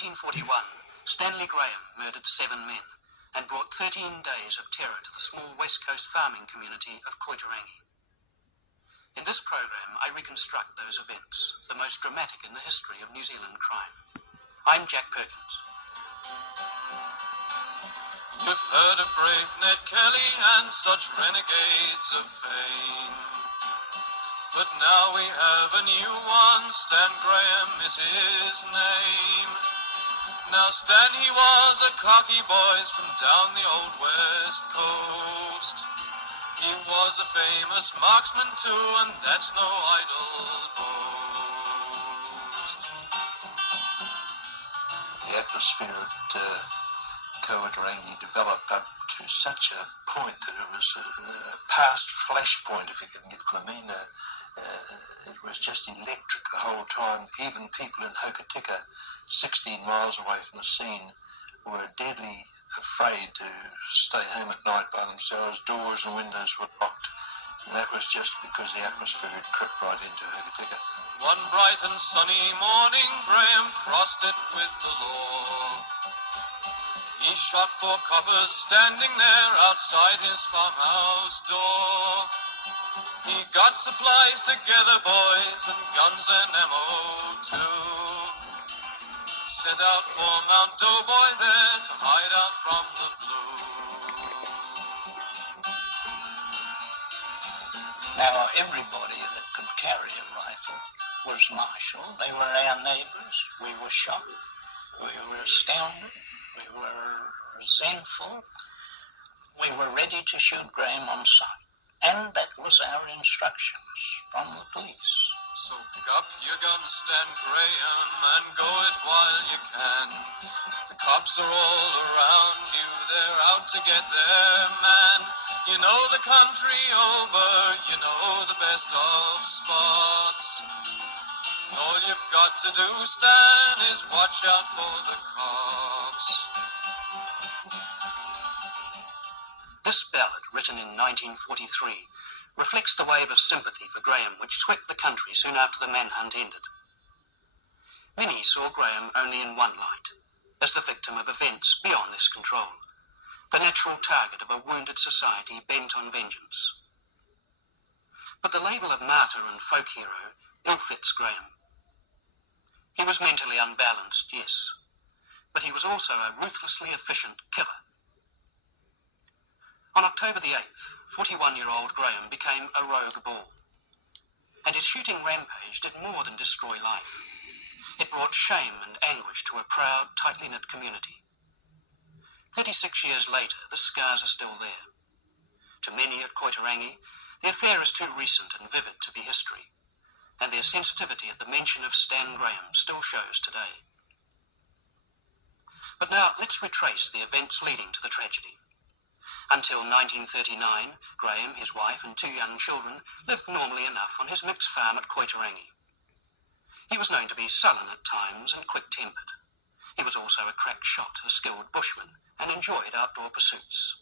1941, Stanley Graham murdered 7 men and brought 13 days of terror to the small West Coast farming community of Koitarangi. In this program, I reconstruct those events, the most dramatic in the history of New Zealand crime. I'm Jack Perkins. You've heard of brave Ned Kelly and such renegades of fame. But now we have a new one, Stan Graham is his name. Now Stan, he was a cocky boy from down the old West Coast. He was a famous marksman too, and that's no idle boast. The atmosphere at Koitarangi developed up to such a point that it was a past flashpoint, if you can get what I mean. It was just electric the whole time. Even people in Hokitika, 16 miles away from the scene, were deadly afraid to stay home at night by themselves. Doors and windows were locked, and that was just because the atmosphere had crept right into Hokitika. One bright and sunny morning, Graham crossed it with the law. He shot 4 coppers standing there outside his farmhouse door. He got supplies together, boys, and guns and ammo too. Set out for Mount Doughboy there to hide out from the blue. Now, everybody that could carry a rifle was marshalled. They were our neighbours. We were shocked. We were astounded. We were resentful. We were ready to shoot Graham on sight. And that was our instructions from the police. So pick up your gun, Stan Graham, and go it while you can. The cops are all around you, they're out to get their man. You know the country over, you know the best of spots. All you've got to do, Stan, is watch out for the cops. This ballad, written in 1943, reflects the wave of sympathy for Graham which swept the country soon after the manhunt ended. Many saw Graham only in one light, as the victim of events beyond his control, the natural target of a wounded society bent on vengeance. But the label of martyr and folk hero ill-fits Graham. He was mentally unbalanced, yes, but he was also a ruthlessly efficient killer. On October the 8th, 41-year-old Graham became a rogue bull, and his shooting rampage did more than destroy life. It brought shame and anguish to a proud, tightly knit community. 36 years later, the scars are still there. To many at Koitarangi, the affair is too recent and vivid to be history, and their sensitivity at the mention of Stan Graham still shows today. But now let's retrace the events leading to the tragedy. Until 1939, Graham, his wife and 2 young children lived normally enough on his mixed farm at Koitarangi. He was known to be sullen at times and quick-tempered. He was also a crack shot, a skilled bushman, and enjoyed outdoor pursuits.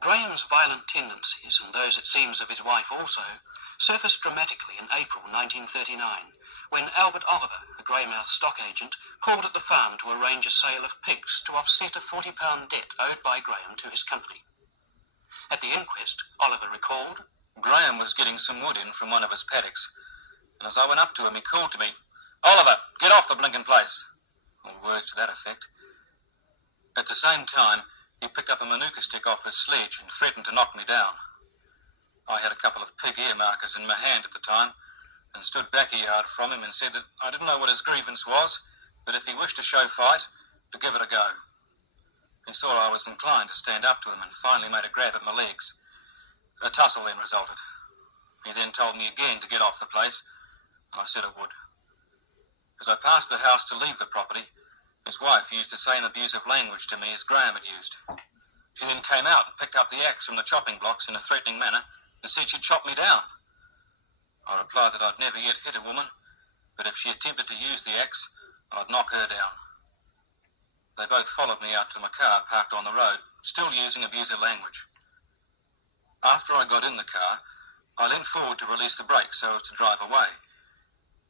Graham's violent tendencies, and those it seems of his wife also, surfaced dramatically in April 1939, when Albert Oliver, a greymouth stock agent, called at the farm to arrange a sale of pigs to offset a £40 debt owed by Graham to his company. At the inquest, Oliver recalled, Graham was getting some wood in from one of his paddocks, and as I went up to him, he called to me, Oliver, get off the blinking place, or words to that effect. At the same time, he picked up a manuka stick off his sledge and threatened to knock me down. I had a couple of pig ear markers in my hand at the time, and stood back a yard from him and said that I didn't know what his grievance was, but if he wished to show fight, to give it a go. He saw I was inclined to stand up to him and finally made a grab at my legs. A tussle then resulted. He then told me again to get off the place, and I said I would. As I passed the house to leave the property, his wife used the same abusive language to me as Graham had used. She then came out and picked up the axe from the chopping blocks in a threatening manner and said she'd chop me down. I replied that I'd never yet hit a woman, but if she attempted to use the axe, I'd knock her down. They both followed me out to my car parked on the road, still using abusive language. After I got in the car, I leant forward to release the brake so as to drive away.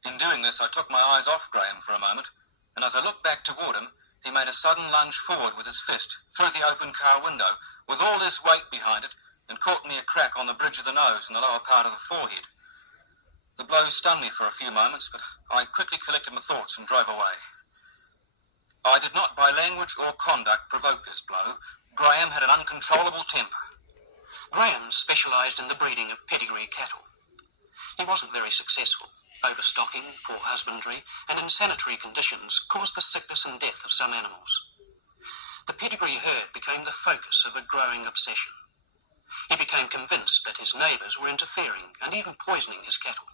In doing this, I took my eyes off Graham for a moment and as I looked back toward him, he made a sudden lunge forward with his fist through the open car window with all his weight behind it and caught me a crack on the bridge of the nose and the lower part of the forehead. The blow stunned me for a few moments, but I quickly collected my thoughts and drove away. I did not by language or conduct provoke this blow. Graham had an uncontrollable temper. Graham specialised in the breeding of pedigree cattle. He wasn't very successful. Overstocking, poor husbandry, and insanitary conditions caused the sickness and death of some animals. The pedigree herd became the focus of a growing obsession. He became convinced that his neighbours were interfering and even poisoning his cattle.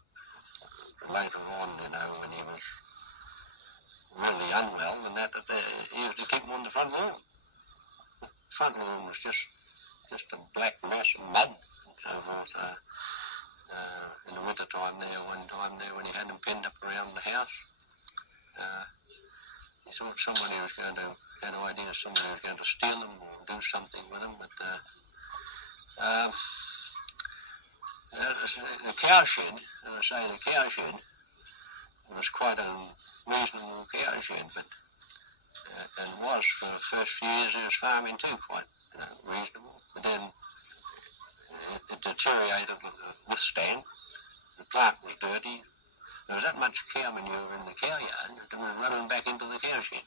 Later on, when he was really unwell, and he used to keep him on the front lawn. The front lawn was just a black mass of mud and so forth. In the winter time one time when he had them penned up around the house, he thought had an idea somebody was going to steal them or do something with them, but the cow shed, as I say, the cow shed was quite a reasonable cow shed, but and was for the first few years of his farming too, quite reasonable. But then it deteriorated with stand. The plant was dirty. There was that much cow manure in the cow yard that it was running back into the cow shed.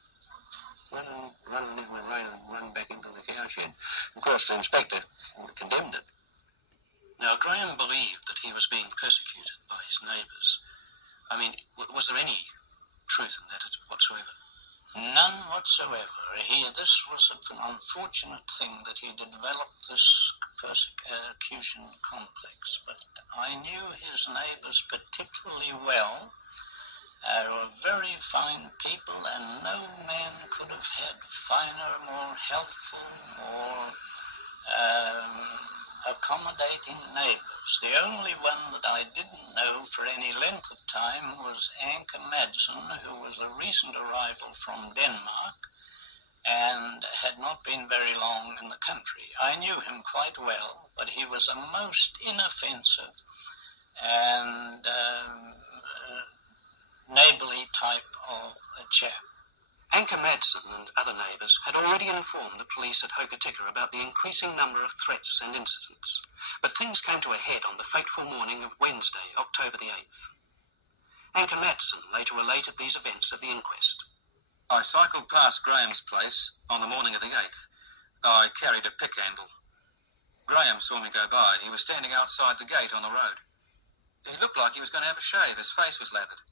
Running back into the cow shed. Of course, the inspector condemned it. Now, Graham believed that he was being persecuted by his neighbours. I mean, was there any truth in that whatsoever? None whatsoever. This was an unfortunate thing that he developed this persecution complex, but I knew his neighbours particularly well. They were very fine people, and no man could have had finer, more helpful, more accommodating neighbours. The only one that I didn't know for any length of time was Anker Madsen, who was a recent arrival from Denmark and had not been very long in the country. I knew him quite well, but he was a most inoffensive and neighbourly type of a chap. Anker Madsen and other neighbours had already informed the police at Hokitika about the increasing number of threats and incidents, but things came to a head on the fateful morning of Wednesday, October the 8th. Anker Madsen later related these events at the inquest. I cycled past Graham's place on the morning of the 8th. I carried a pick handle. Graham saw me go by. He was standing outside the gate on the road. He looked like he was going to have a shave. His face was lathered.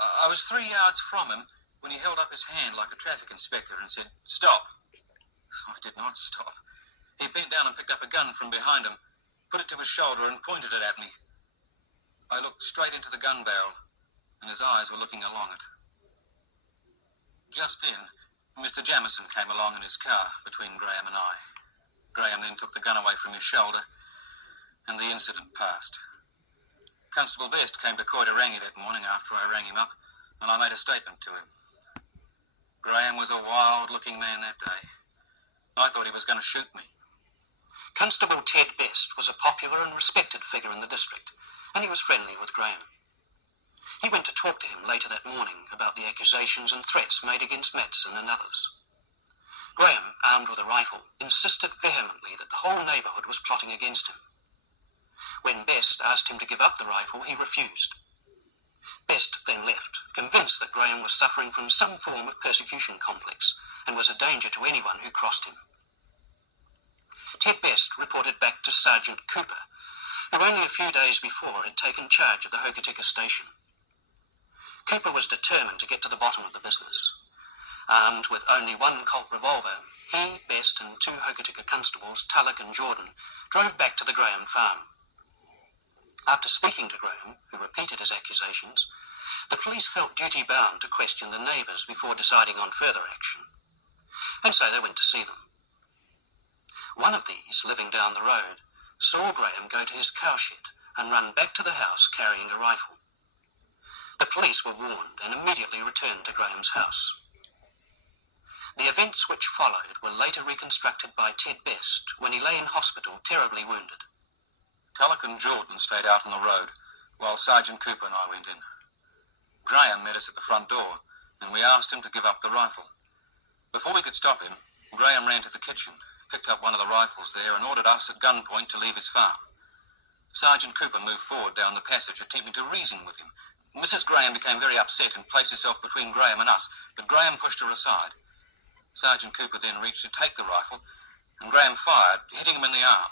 I was 3 yards from him when he held up his hand like a traffic inspector and said, "Stop." I did not stop. He bent down and picked up a gun from behind him, put it to his shoulder and pointed it at me. I looked straight into the gun barrel, and his eyes were looking along it. Just then, Mr. Jamison came along in his car between Graham and I. Graham then took the gun away from his shoulder, and the incident passed. Constable Best came to Koitarangi that morning after I rang him up, and I made a statement to him. Graham was a wild-looking man that day. I thought he was going to shoot me. Constable Ted Best was a popular and respected figure in the district, and he was friendly with Graham. He went to talk to him later that morning about the accusations and threats made against Madsen and others. Graham, armed with a rifle, insisted vehemently that the whole neighbourhood was plotting against him. When Best asked him to give up the rifle, he refused. Best then left, convinced that Graham was suffering from some form of persecution complex and was a danger to anyone who crossed him. Ted Best reported back to Sergeant Cooper, who only a few days before had taken charge of the Hokitika station. Cooper was determined to get to the bottom of the business. Armed with only one Colt revolver, he, Best, and 2 Hokitika constables, Tulloch and Jordan, drove back to the Graham farm. After speaking to Graham, who repeated his accusations, the police felt duty-bound to question the neighbours before deciding on further action, and so they went to see them. One of these, living down the road, saw Graham go to his cowshed and run back to the house carrying a rifle. The police were warned and immediately returned to Graham's house. The events which followed were later reconstructed by Ted Best when he lay in hospital terribly wounded. Tulloch and Jordan stayed out on the road, while Sergeant Cooper and I went in. Graham met us at the front door, and we asked him to give up the rifle. Before we could stop him, Graham ran to the kitchen, picked up one of the rifles there, and ordered us at gunpoint to leave his farm. Sergeant Cooper moved forward down the passage, attempting to reason with him. Mrs. Graham became very upset and placed herself between Graham and us, but Graham pushed her aside. Sergeant Cooper then reached to take the rifle, and Graham fired, hitting him in the arm.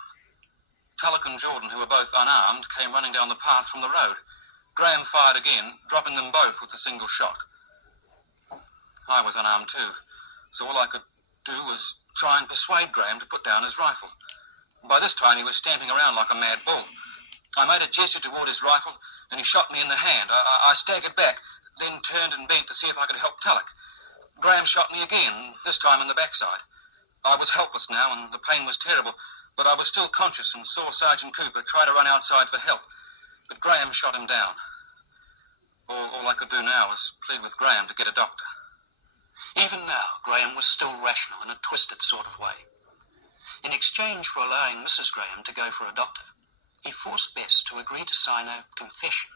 Tulloch and Jordan, who were both unarmed, came running down the path from the road. Graham fired again, dropping them both with a single shot. I was unarmed too, so all I could do was try and persuade Graham to put down his rifle. By this time he was stamping around like a mad bull. I made a gesture toward his rifle, and he shot me in the hand. I staggered back, then turned and bent to see if I could help Tulloch. Graham shot me again, this time in the backside. I was helpless now, and the pain was terrible, but I was still conscious and saw Sergeant Cooper try to run outside for help. But Graham shot him down. All I could do now was plead with Graham to get a doctor. Even now, Graham was still rational in a twisted sort of way. In exchange for allowing Mrs. Graham to go for a doctor, he forced Bess to agree to sign a confession,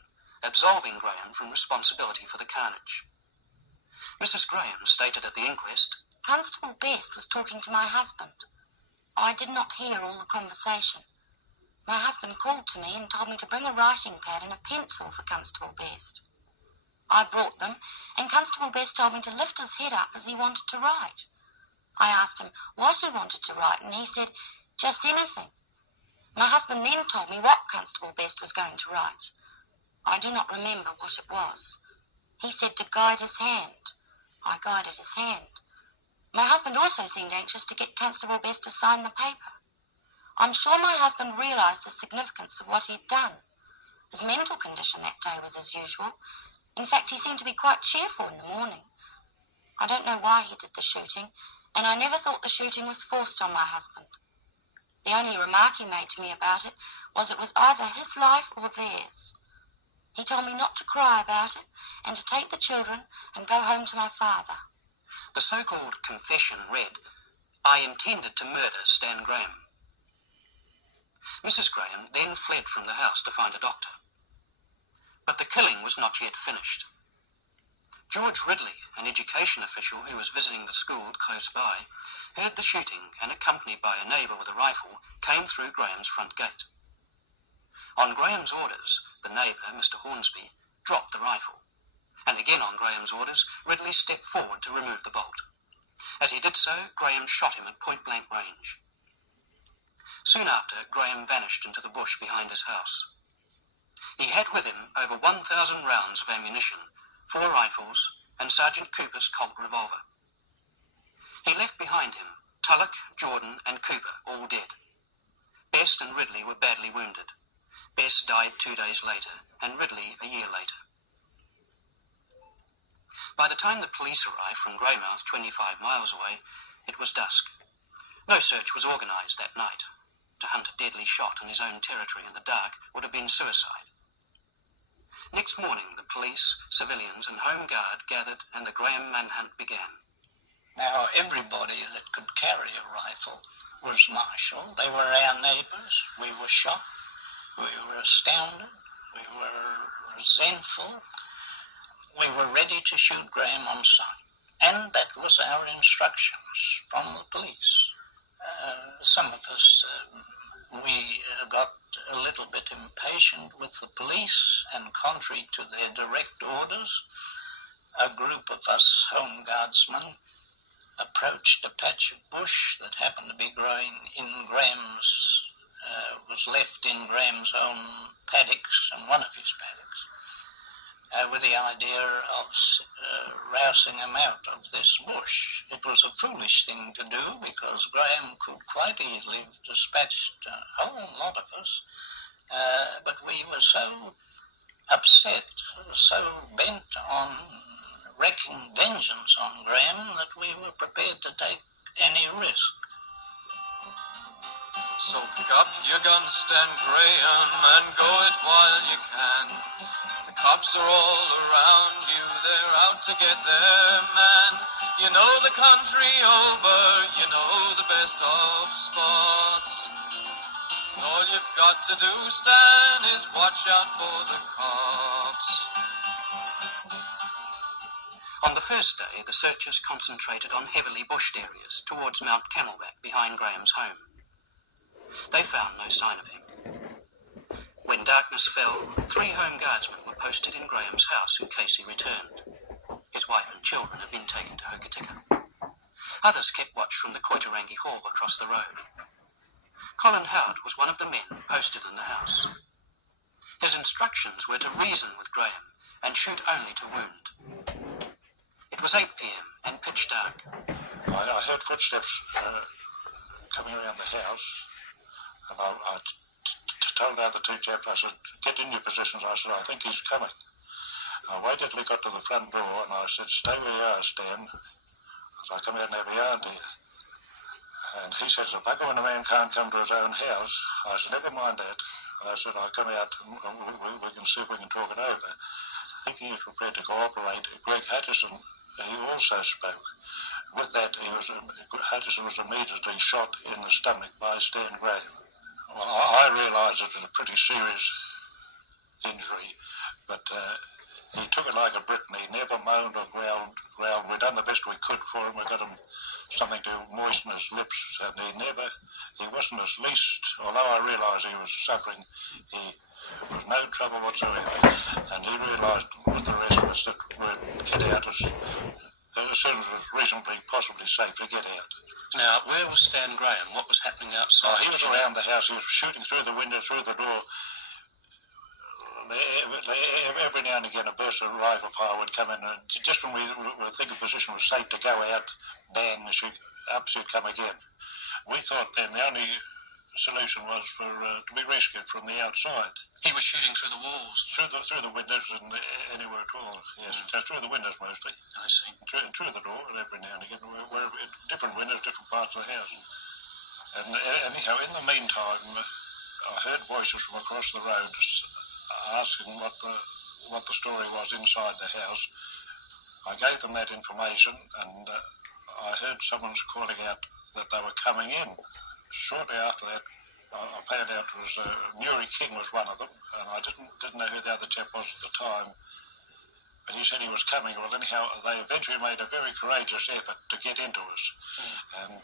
absolving Graham from responsibility for the carnage. Mrs. Graham stated at the inquest, "Constable Best was talking to my husband. I did not hear all the conversation. My husband called to me and told me to bring a writing pad and a pencil for Constable Best. I brought them, and Constable Best told me to lift his head up as he wanted to write. I asked him what he wanted to write, and he said, just anything. My husband then told me what Constable Best was going to write. I do not remember what it was. He said to guide his hand. I guided his hand. My husband also seemed anxious to get Constable Best to sign the paper. I'm sure my husband realised the significance of what he had done. His mental condition that day was as usual. In fact, he seemed to be quite cheerful in the morning. I don't know why he did the shooting, and I never thought the shooting was forced on my husband. The only remark he made to me about it was either his life or theirs. He told me not to cry about it and to take the children and go home to my father." The so-called confession read, "I intended to murder Stan Graham." Mrs. Graham then fled from the house to find a doctor. But the killing was not yet finished. George Ridley, an education official who was visiting the school close by, heard the shooting and, accompanied by a neighbour with a rifle, came through Graham's front gate. On Graham's orders, the neighbour, Mr. Hornsby, dropped the rifle, and again on Graham's orders, Ridley stepped forward to remove the bolt. As he did so, Graham shot him at point-blank range. Soon after, Graham vanished into the bush behind his house. He had with him over 1,000 rounds of ammunition, 4 rifles, and Sergeant Cooper's Colt revolver. He left behind him Tulloch, Jordan, and Cooper, all dead. Best and Ridley were badly wounded. Best died 2 days later, and Ridley a year later. By the time the police arrived from Greymouth, 25 miles away, it was dusk. No search was organised that night. To hunt a deadly shot in his own territory in the dark would have been suicide. Next morning, the police, civilians, and Home Guard gathered, and the Graham manhunt began. Now, everybody that could carry a rifle was marshalled. They were our neighbours. We were shocked. We were astounded. We were resentful. We were ready to shoot Graham on sight. And that was our instructions from the police. Some of us, we got a little bit impatient with the police, and contrary to their direct orders, a group of us Homeguardsmen approached a patch of bush that happened to be growing in Graham's, was left in Graham's own paddocks, and one of his paddocks, with the idea of rousing him out of this bush. It was a foolish thing to do, because Graham could quite easily have dispatched a whole lot of us, but we were so upset, so bent on wreaking vengeance on Graham, that we were prepared to take any risk. So pick up your gun, Stan Graham, and go it while you can. The cops are all around you, they're out to get their man. You know the country over, you know the best of spots. All you've got to do, Stan, is watch out for the cops. On the first day, the searchers concentrated on heavily bushed areas towards Mount Camelback behind Graham's home. They found no sign of him. When darkness fell, 3 homeguardsmen were posted in Graham's house in case he returned. His wife and children had been taken to Hokitika. Others kept watch from the Koitarangi Hall across the road. Colin Howard was one of the men posted in the house. His instructions were to reason with Graham and shoot only to wound. It was 8 p.m. and pitch dark. I heard footsteps coming around the house, and I told the other 2 chaps, I said, get in your positions. I said, I think he's coming. I waited till he got to the front door, and I said, stay where you are, Stan. So I come out and have a yarn here. And he says, a bugger when a man can't come to his own house. I said, never mind that. I said, I'll come out and we can see if we can talk it over. Thinking he was prepared to cooperate, Greg Hutchison, he also spoke. With that, Hutchison was immediately shot in the stomach by Stan Graham. Well, I realised it was a pretty serious injury, but he took it like a Briton. He never moaned or growled. We'd done the best we could for him. We got him something to moisten his lips, and he wasn't as least, although I realised he was suffering, he was no trouble whatsoever, and he realised with the rest of us that we'd get out as soon as it was reasonably possibly safe to get out. Now, where was Stan Graham? What was happening outside? He was around the house. He was shooting through the window, through the door. Every now and again a burst of rifle fire would come in, and just when we think the position was safe to go out, bang, up she'd come again. We thought then the only solution was for to be rescued from the outside. He was shooting through the walls? Through the windows and anywhere at all, yes. Through the windows mostly. I see. Through the door, and every now and again, different windows, different parts of the house. And anyhow, in the meantime, I heard voices from across the road asking what the story was inside the house. I gave them that information, and I heard someone calling out that they were coming in. Shortly after that, I found out it was Murray King was one of them, and I didn't know who the other chap was at the time. But he said he was coming. Well, anyhow, they eventually made a very courageous effort to get into us. And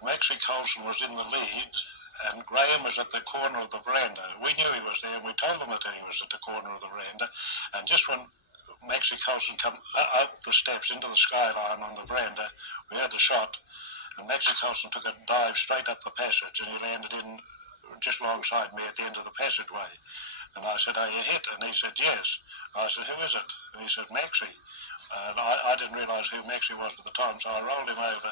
Maxie Colson was in the lead, and Graham was at the corner of the veranda. We knew he was there, and we told him that he was at the corner of the veranda. And just when Maxie Colson come up the steps into the skyline on the veranda, we heard the shot, and Maxie Colson took a dive straight up the passage, and he landed in just alongside me at the end of the passageway. And I said, are you hit? And he said, yes. I said, who is it? And he said, Maxie. And I didn't realise who Maxie was at the time, so I rolled him over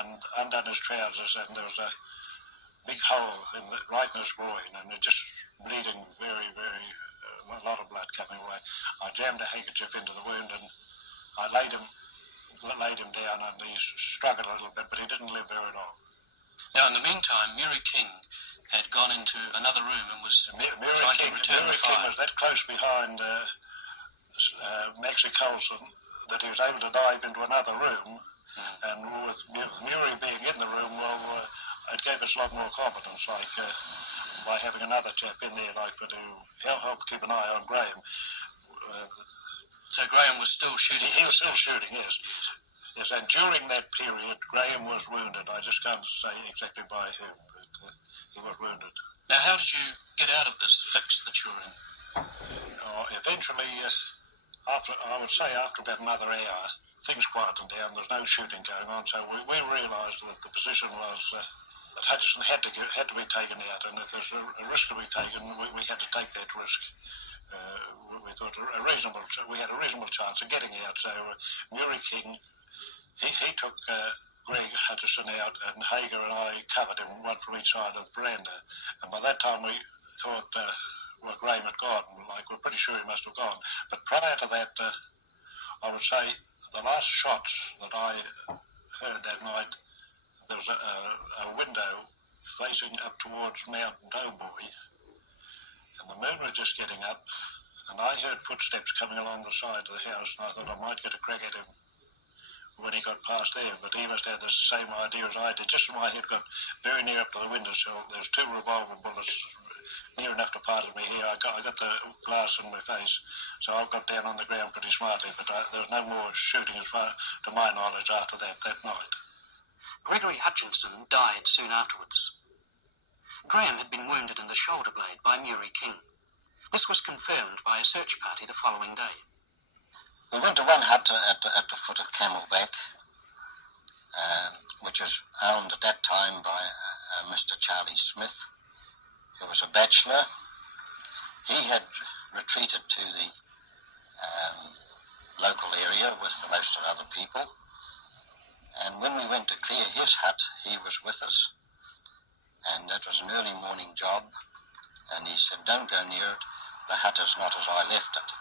and undone his trousers, and there was a big hole right in his groin, and it just bleeding very, very, a lot of blood coming away. I jammed a handkerchief into the wound, and I laid him down, and he struggled a little bit, but he didn't live very long. Now, in the meantime, Murray King had gone into another room and was trying to return the fire. King was that close behind Maxie Colson that he was able to dive into another room, and with Murray being in the room, well, it gave us a lot more confidence, like by having another chap in there, like to help keep an eye on Graham. So Graham was still shooting? He was still shooting, yes. Yes, and during that period, Graham was wounded. I just can't say exactly by whom, but he was wounded. Now, how did you get out of this fix that you were in? Eventually, after about another hour, things quietened down. There's no shooting going on, so we realised that the position was that Hutchison had to be taken out, and if there's a risk to be taken, we had to take that risk. We thought we had a reasonable chance of getting out. So Murray King, he took Greg Hutchison out, and Hager and I covered him, one from each side of the veranda. And by that time we thought, Graham had gone. Like, we're pretty sure he must have gone. But prior to that, I would say the last shots that I heard that night, there was a window facing up towards Mount Doughboy, and the moon was just getting up, and I heard footsteps coming along the side of the house, and I thought I might get a crack at him when he got past there, but he must have the same idea as I did. Just when my head got very near up to the windowsill, there was 2 revolver bullets near enough to part of me here. I got the glass in my face, so I got down on the ground pretty smartly, but there was no more shooting as far to my knowledge after that night. Gregory Hutchinson died soon afterwards. Graham had been wounded in the shoulder blade by Murray King. This was confirmed by a search party the following day. We went to one hut at the foot of Camelback, which was owned at that time by Mr. Charlie Smith, who was a bachelor. He had retreated to the local area with the most of other people, and when we went to clear his hut, he was with us, and that was an early morning job, and he said, "Don't go near it, the hut is not as I left it."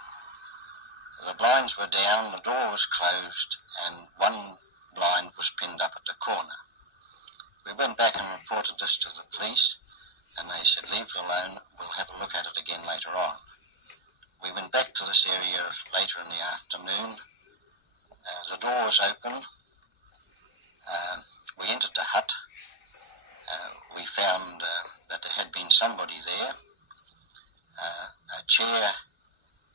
The blinds were down, the door was closed, and one blind was pinned up at the corner. We went back and reported this to the police, and they said, "Leave it alone, we'll have a look at it again later on." We went back to this area later in the afternoon. The door was open. We entered the hut. We found that there had been somebody there. A chair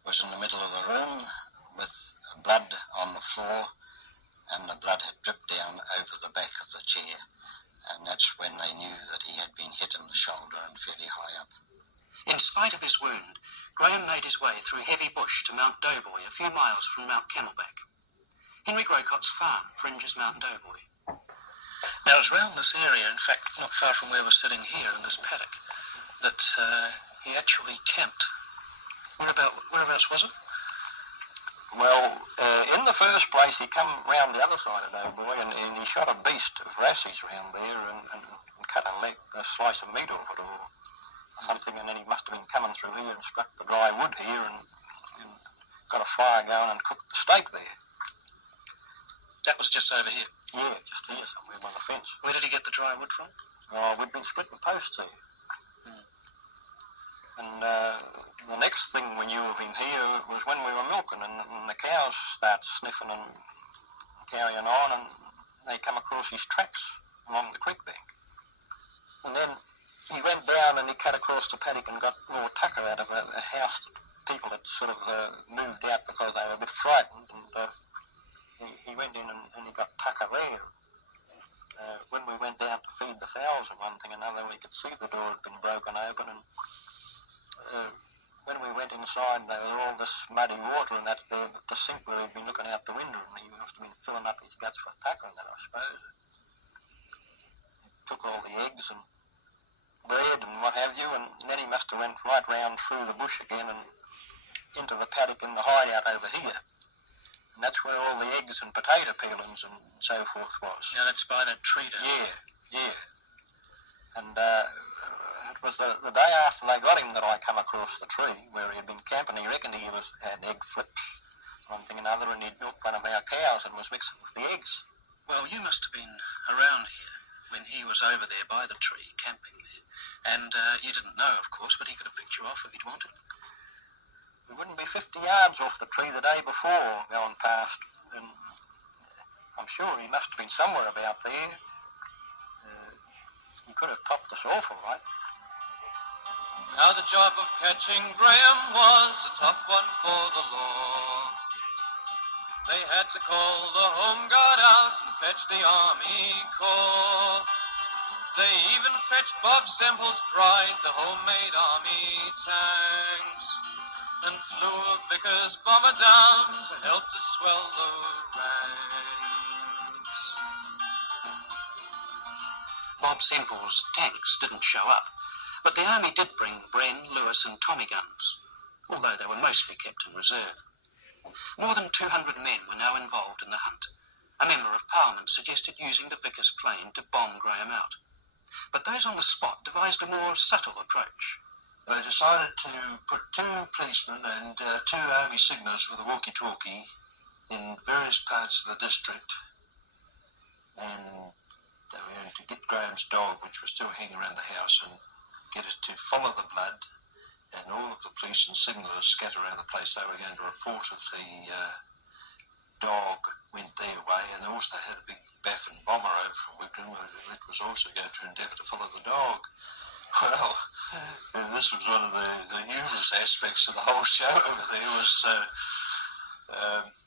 was in the middle of the room with blood on the floor, and the blood had dripped down over the back of the chair, and that's when they knew that he had been hit in the shoulder and fairly high up. In spite of his wound, Graham made his way through heavy bush to Mount Doughboy, a few miles from Mount Camelback. Henry Grocot's farm fringes Mount Doughboy. Now, it was round this area, in fact, not far from where we're sitting here in this paddock, that he actually camped. Whereabouts was it? Well, in the first place, he come round the other side of Doughboy, and he shot a beast of rassies round there and cut a slice of meat off it or something, and then he must have been coming through here and struck the dry wood here and got a fire going and cooked the steak there. That was just over here? Yeah, just here somewhere by the fence. Where did he get the dry wood from? Oh, we'd been splitting posts here. And the next thing we knew of him here was when we were milking, and the cows start sniffing and carrying on, and they come across his tracks along the creek bank. And then he went down and he cut across the paddock and got more tucker out of a house that people had sort of moved out because they were a bit frightened, and he went in and he got tucker there. When we went down to feed the fowls and one thing or another, we could see the door had been broken open, and when we went inside, there was all this muddy water and that there, the sink where he'd been looking out the window, and he must have been filling up his guts for tucker and that, I suppose. He took all the eggs and bread and what have you, and then he must have went right round through the bush again and into the paddock in the hideout over here. And that's where all the eggs and potato peelings and so forth was. Yeah, that's by that tree down there. Yeah. And it was the day after they got him that I come across the tree where he had been camping. He reckoned he had egg flips, one thing or another, and he'd milked one of our cows and was mixing with the eggs. Well, you must have been around here when he was over there by the tree, camping there. And you didn't know, of course, but he could have picked you off if he'd wanted. We wouldn't be 50 yards off the tree the day before going past, and I'm sure he must have been somewhere about there. He could have topped us off all right. Now the job of catching Graham was a tough one for the law. They had to call the Home Guard out and fetch the Army Corps. They even fetched Bob Semple's Pride, the homemade army tanks, and flew a Vickers bomber down to help to swell the ranks. Bob Semple's tanks didn't show up, but the army did bring Bren, Lewis and Tommy guns, although they were mostly kept in reserve. More than 200 men were now involved in the hunt. A member of Parliament suggested using the Vickers plane to bomb Graham out, but those on the spot devised a more subtle approach. They decided to put 2 policemen and 2 army signals with a walkie-talkie in various parts of the district, and they were going to get Graham's dog, which was still hanging around the house, and get it to follow the blood, and all of the police and signallers scattered around the place. They were going to report if the dog went their way, and also had a big Baffin bomber over from Wicklow. It was also going to endeavour to follow the dog. Well, this was one of the humorous aspects of the whole show over there.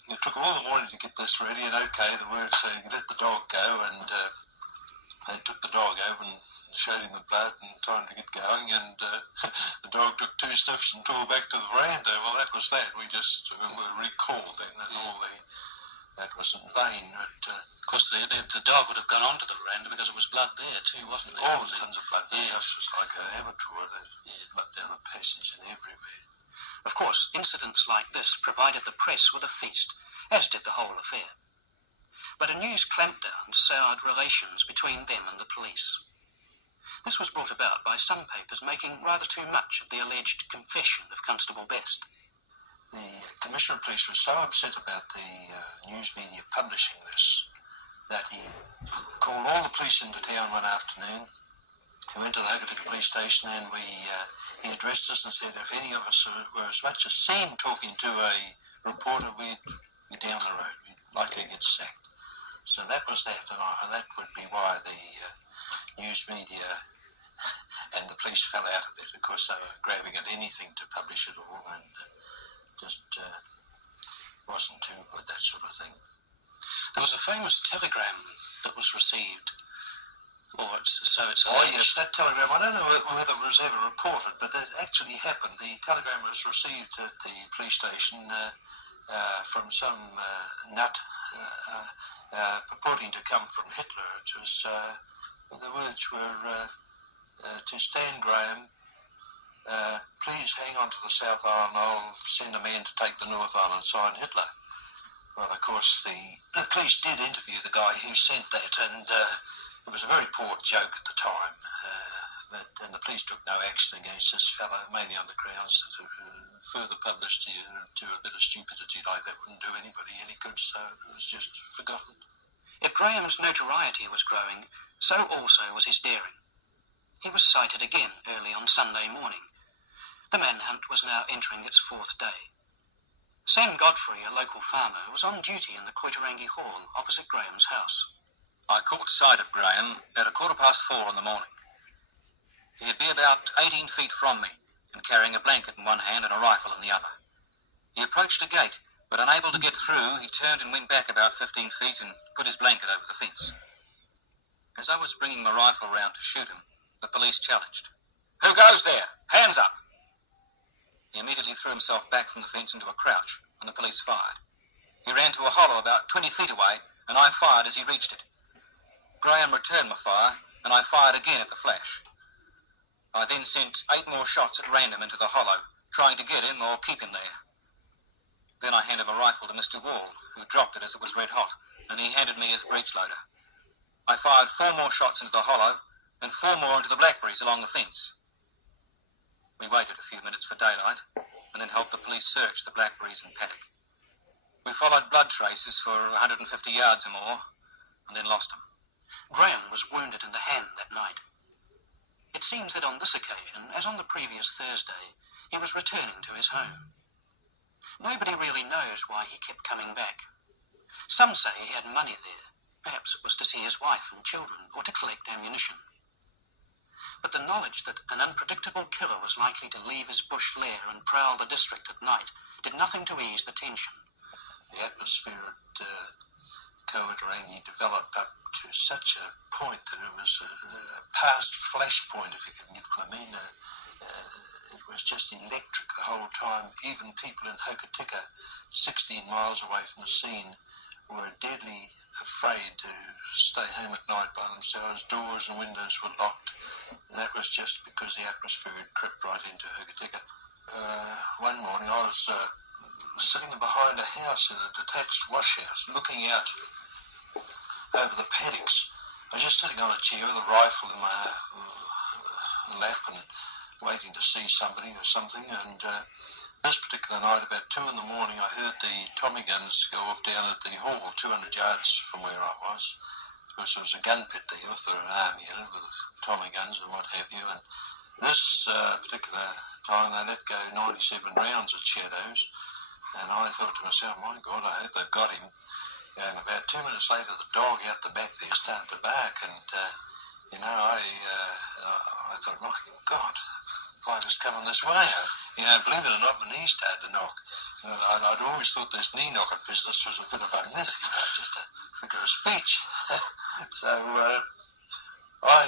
It took all the morning to get this ready, and the word saying let the dog go, and they took the dog over and showed him the blood and time to get going, and the dog took 2 sniffs and tore back to the veranda. Well, that was that. We just recalled then that that was in vain. But of course, the dog would have gone onto the veranda because there was blood there too, wasn't there? all the tons of blood. The house was like an abattoir. There's blood down the passage and everywhere. Of course, incidents like this provided the press with a feast, as did the whole affair. But a news clampdown soured relations between them and the police. This was brought about by some papers making rather too much of the alleged confession of Constable Best. The Commissioner of Police was so upset about the news media publishing this that he called all the police into town one afternoon. He went to the Homeguardsmen police station, and he addressed us and said if any of us were as much as seen talking to a reporter, we'd be down the road. We'd likely get sacked. So that was that, and that would be why the news media and the police fell out of it. Of course, they were grabbing at anything to publish it all, and just wasn't too good, that sort of thing. There was a famous telegram that was received, so it's alleged. Oh yes, that telegram, I don't know whether it was ever reported, but that actually happened. The telegram was received at the police station from some nut purporting to come from Hitler. It was, the words were, to Stan Graham, please hang on to the South Island, I'll send a man to take the North Island, signed Hitler. Well, of course, the police did interview the guy who sent that, and it was a very poor joke at the time, and the police took no action against this fellow, mainly on the grounds that further publicity to a bit of stupidity like that wouldn't do anybody any good, so it was just forgotten. If Graham's notoriety was growing, so also was his daring. He was sighted again early on Sunday morning. The manhunt was now entering its 4th day. Sam Godfrey, a local farmer, was on duty in the Koitarangi Hall opposite Graham's house. I caught sight of Graham at 4:15 in the morning. He'd be about 18 feet from me and carrying a blanket in one hand and a rifle in the other. He approached a gate, but unable to get through, he turned and went back about 15 feet and put his blanket over the fence. As I was bringing my rifle round to shoot him, the police challenged. "Who goes there? Hands up!" He immediately threw himself back from the fence into a crouch, and the police fired. He ran to a hollow about 20 feet away, and I fired as he reached it. Graham returned my fire, and I fired again at the flash. I then sent 8 more shots at random into the hollow, trying to get him or keep him there. Then I handed my rifle to Mr. Wall, who dropped it as it was red hot, and he handed me his breech loader. I fired 4 more shots into the hollow, and 4 more into the blackberries along the fence. We waited a few minutes for daylight, and then helped the police search the blackberries and paddock. We followed blood traces for 150 yards or more, and then lost them. Graham was wounded in the hand that night. It seems that on this occasion, as on the previous Thursday, he was returning to his home. Nobody really knows why he kept coming back. Some say he had money there. Perhaps it was to see his wife and children, or to collect ammunition. But the knowledge that an unpredictable killer was likely to leave his bush lair and prowl the district at night did nothing to ease the tension. The atmosphere at Koitarangi developed up to such a point that it was a past flashpoint, if you can get what I mean. It was just electric the whole time. Even people in Hokitika, 16 miles away from the scene, were deadly afraid to stay home at night by themselves. Doors and windows were locked, and that was just because the atmosphere had crept right into Hokitika. One morning I was sitting behind a house in a detached wash house, looking out over the paddocks. I was just sitting on a chair with a rifle in my lap and waiting to see somebody or something, and this particular night, about 2 in the morning, I heard the Tommy guns go off down at the hall, 200 yards from where I was. Of course, there was a gun pit there with an army in it, with Tommy guns and what have you, and this particular time they let go 97 rounds at Shadows, and I thought to myself, my God, I hope they've got him. And about 2 minutes later, the dog out the back there started to bark, and I I thought, my God, light was coming this way. Believe it or not, my knee started to knock. I'd always thought this knee knocking business was a bit of a myth, just a figure of speech. So I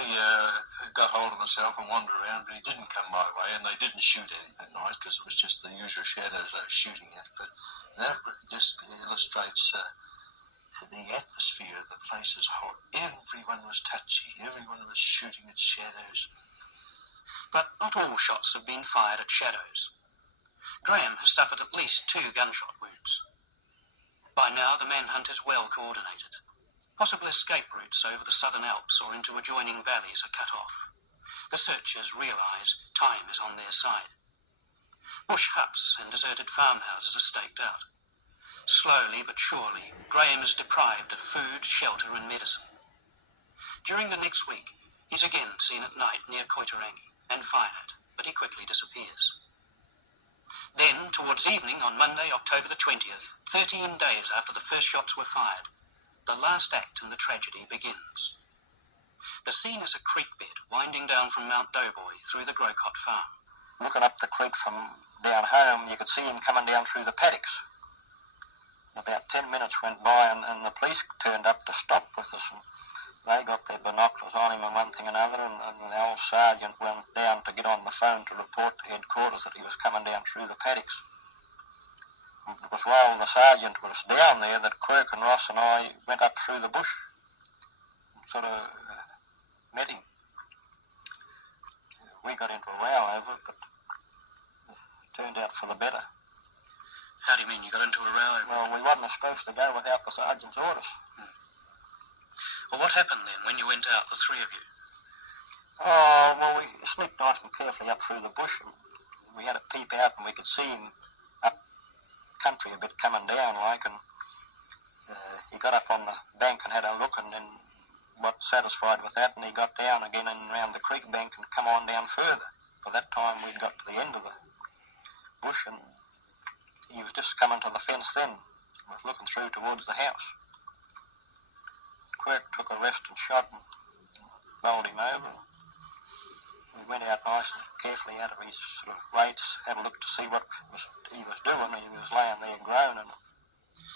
got hold of myself and wandered around, but he didn't come my way, and they didn't shoot anything that night because it was just the usual shadows they were shooting at. But that just illustrates the atmosphere of the place is hot. Everyone was touchy. Everyone was shooting at shadows. But not all shots have been fired at shadows. Graham has suffered at least 2 gunshot wounds. By now, the manhunt is well coordinated. Possible escape routes over the Southern Alps or into adjoining valleys are cut off. The searchers realise time is on their side. Bush huts and deserted farmhouses are staked out. Slowly but surely, Graham is deprived of food, shelter and medicine. During the next week, he's again seen at night near Koitarangi and fired at, but he quickly disappears. Then, towards evening on Monday, October the 20th, 13 days after the first shots were fired, the last act in the tragedy begins. The scene is a creek bed winding down from Mount Doughboy through the Grocott farm. Looking up the creek from down home, you could see him coming down through the paddocks. About 10 minutes went by and the police turned up to stop with us. And they got their binoculars on him and one thing and another, and the old sergeant went down to get on the phone to report to headquarters that he was coming down through the paddocks. And it was while the sergeant was down there that Quirke and Ross and I went up through the bush and sort of met him. We got into a row over it, but it turned out for the better. How do you mean you got into a row? Well, we wasn't supposed to go without the sergeant's orders. Well, what happened then when you went out, the 3 of you? Oh, well, we sneaked nice and carefully up through the bush, and we had a peep out and we could see him up country a bit coming down like, and he got up on the bank and had a look and then wasn't satisfied with that, and he got down again and round the creek bank and come on down further. By that time we'd got to the end of the bush and he was just coming to the fence then, was looking through towards the house. Quirke took a rest and shot and bowled him over. We went out nice and carefully out of his sort of way to have a look to see what he was doing. He was laying there groaning.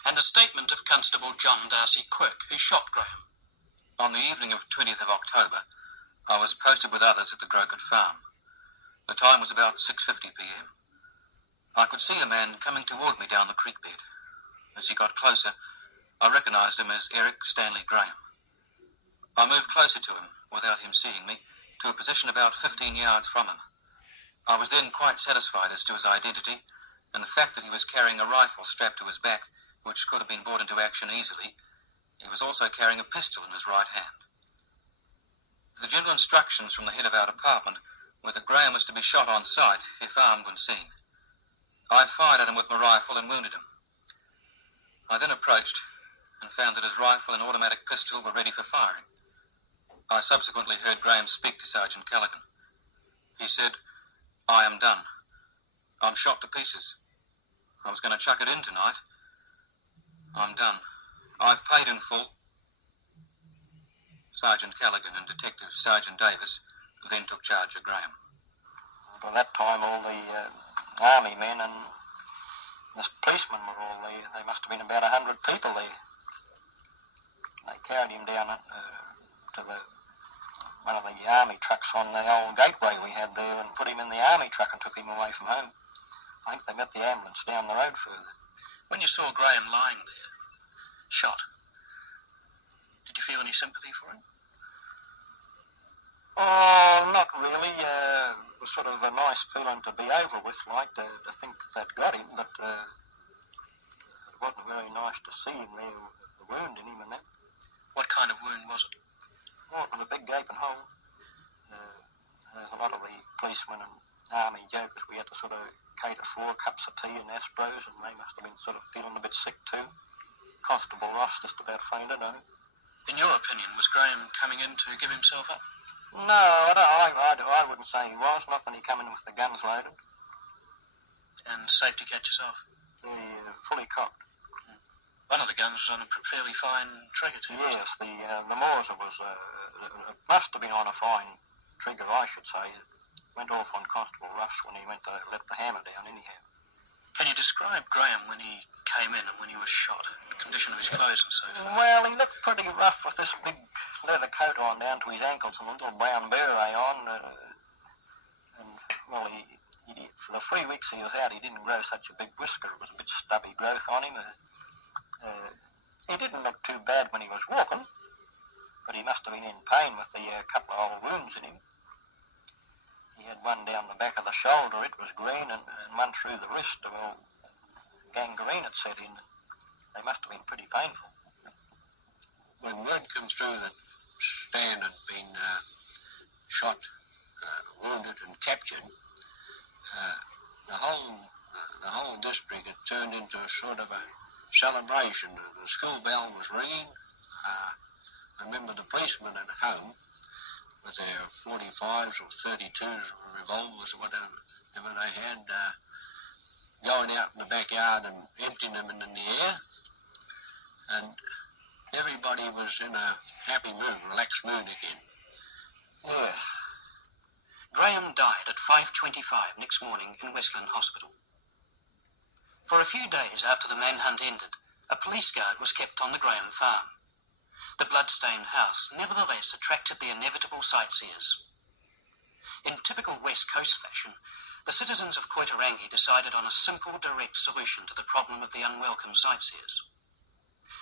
And the statement of Constable John Darcy Quirke, who shot Graham. On the evening of 20th of October, I was posted with others at the Grocott farm. The time was about 6:50 p.m. I could see a man coming toward me down the creek bed. As he got closer, I recognised him as Eric Stanley Graham. I moved closer to him, without him seeing me, to a position about 15 yards from him. I was then quite satisfied as to his identity, and the fact that he was carrying a rifle strapped to his back, which could have been brought into action easily. He was also carrying a pistol in his right hand. The general instructions from the head of our department were that Graham was to be shot on sight, if armed when seen. I fired at him with my rifle and wounded him. I then approached and found that his rifle and automatic pistol were ready for firing. I subsequently heard Graham speak to Sergeant Callaghan. He said, "I am done. I'm shot to pieces. I was going to chuck it in tonight. I'm done. I've paid in full." Sergeant Callaghan and Detective Sergeant Davis then took charge of Graham. By that time, all the army men and the policemen were all there. There must have been about 100 people there. They carried him down to one of the army trucks on the old gateway we had there and put him in the army truck and took him away from home. I think they met the ambulance down the road further. When you saw Graham lying there, shot, did you feel any sympathy for him? Oh, not really. It was sort of a nice feeling to be over with, like, to think that they'd got him, but it wasn't very nice to see him there, the wound in him and that. What kind of wound was it? Well, it was a big gaping hole. There's a lot of the policemen and army jokers we had to sort of cater for, cups of tea and aspros, and they must have been sort of feeling a bit sick too. Constable Ross just about fainted on him. In your opinion, was Graham coming in to give himself up? No, I wouldn't say he was, not when he came in with the guns loaded. And safety catches off? Yeah, fully cocked. One of the guns was on a fairly fine trigger too. Yes, the Mauser was, it must have been on a fine trigger, I should say, went off on Constable Russ when he went to let the hammer down anyhow. Can you describe Graham when he came in and when he was shot? The condition of his clothes and so forth? Well, he looked pretty rough with this big leather coat on down to his ankles and a little brown beret on. And, well, he, for the 3 weeks he was out, he didn't grow such a big whisker. It was a bit stubby growth on him. He didn't look too bad when he was walking, but he must have been in pain with the couple of old wounds in him. He had one down the back of the shoulder, it was green, and one through the wrist. Well, gangrene had set in. They must have been pretty painful. When word comes through that Stan had been shot, wounded and captured, the whole district had turned into a sort of a celebration. The school bell was ringing. I remember the policemen at home with their 45s or 32s or revolvers or whatever they had, going out in the backyard and emptying them in the air. And everybody was in a happy mood, relaxed mood again. Yeah. Graham died at 5:25 next morning in Westland Hospital. For a few days after the manhunt ended, a police guard was kept on the Graham farm. The blood-stained house nevertheless attracted the inevitable sightseers. In typical West Coast fashion, the citizens of Koitarangi decided on a simple, direct solution to the problem of the unwelcome sightseers.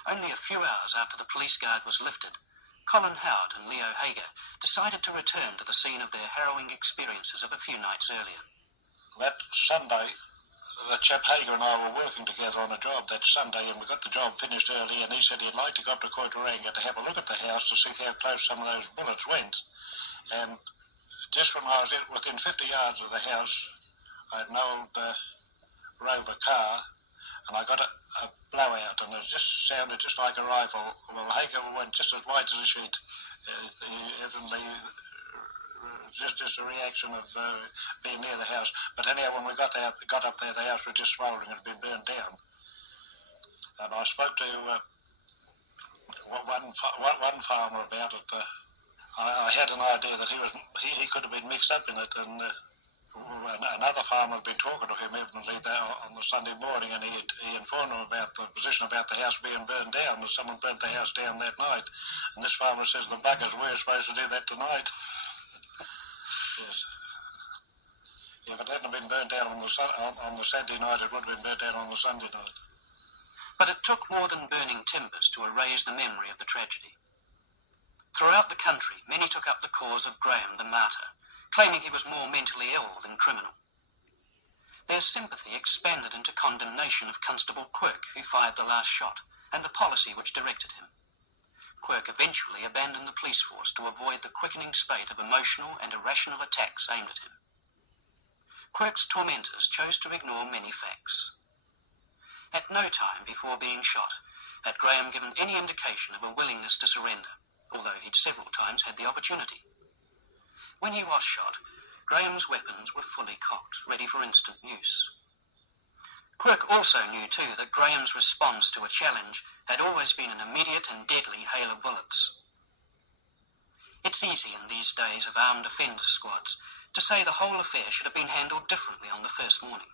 Only a few hours after the police guard was lifted, Colin Howard and Leo Hager decided to return to the scene of their harrowing experiences of a few nights earlier. That Sunday, the chap Hager and I were working together on a job that Sunday, and we got the job finished early, and he said he'd like to go up to Koitarangi to have a look at the house to see how close some of those bullets went. And just when I was within 50 yards of the house, I had an old Rover car, and I got a blowout, and it just sounded just like a rifle. Well, Hager went just as white as a sheet. Evidently, just a reaction of being near the house. But anyhow, when we got up there, the house was just smouldering and had been burnt down. And I spoke to one farmer about it. I had an idea that he could have been mixed up in it, and another farmer had been talking to him evidently on the Sunday morning, and he informed him about the position about the house being burned down, and someone burnt the house down that night. And this farmer says, the buggers, we're supposed to do that tonight. Yes. If it hadn't been burnt down on the Saturday night, it would have been burnt down on the Sunday night. But it took more than burning timbers to erase the memory of the tragedy. Throughout the country, many took up the cause of Graham the martyr, claiming he was more mentally ill than criminal. Their sympathy expanded into condemnation of Constable Quirke, who fired the last shot, and the policy which directed him. Quirke eventually abandoned the police force to avoid the quickening spate of emotional and irrational attacks aimed at him. Quirke's tormentors chose to ignore many facts. At no time before being shot had Graham given any indication of a willingness to surrender, although he'd several times had the opportunity. When he was shot, Graham's weapons were fully cocked, ready for instant use. Quirke also knew, too, that Graham's response to a challenge had always been an immediate and deadly hail of bullets. It's easy in these days of armed offender squads to say the whole affair should have been handled differently on the first morning.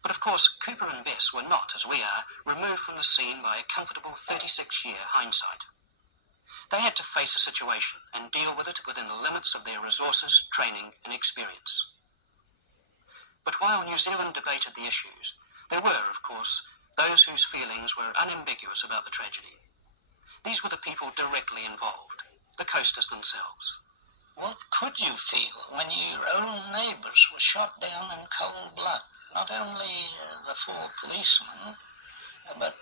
But of course, Cooper and Bess were not, as we are, removed from the scene by a comfortable 36-year hindsight. They had to face a situation and deal with it within the limits of their resources, training and experience. But while New Zealand debated the issues, there were, of course, those whose feelings were unambiguous about the tragedy. These were the people directly involved, the coasters themselves. What could you feel when your own neighbours were shot down in cold blood? Not only the 4 policemen, but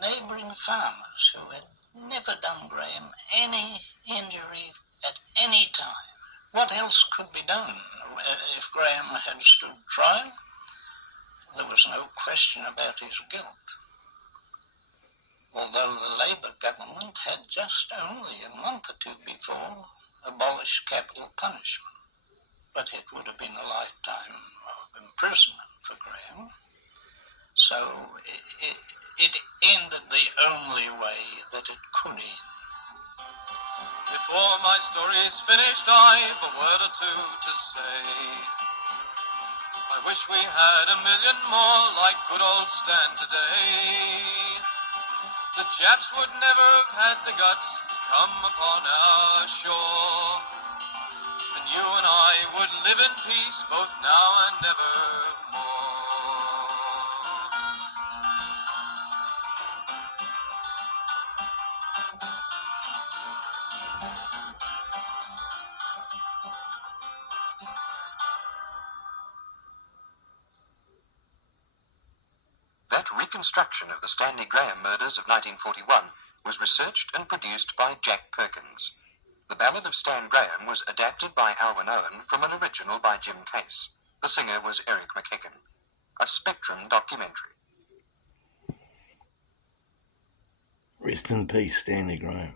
neighbouring farmers who had never done Graham any injury at any time. What else could be done if Graham had stood trial? There was no question about his guilt. Although the Labour government had just only a month or 2 before abolished capital punishment, but it would have been a lifetime of imprisonment for Graham. So it ended the only way that it could end. If before my story's finished, I've a word or two to say. I wish we had a million more like good old Stan today. The Japs would never have had the guts to come upon our shore, and you and I would live in peace both now and evermore. That reconstruction of the Stanley Graham murders of 1941 was researched and produced by Jack Perkins. The Ballad of Stan Graham was adapted by Alwyn Owen from an original by Jim Case. The singer was Eric McKicken. A Spectrum documentary. Rest in peace, Stanley Graham.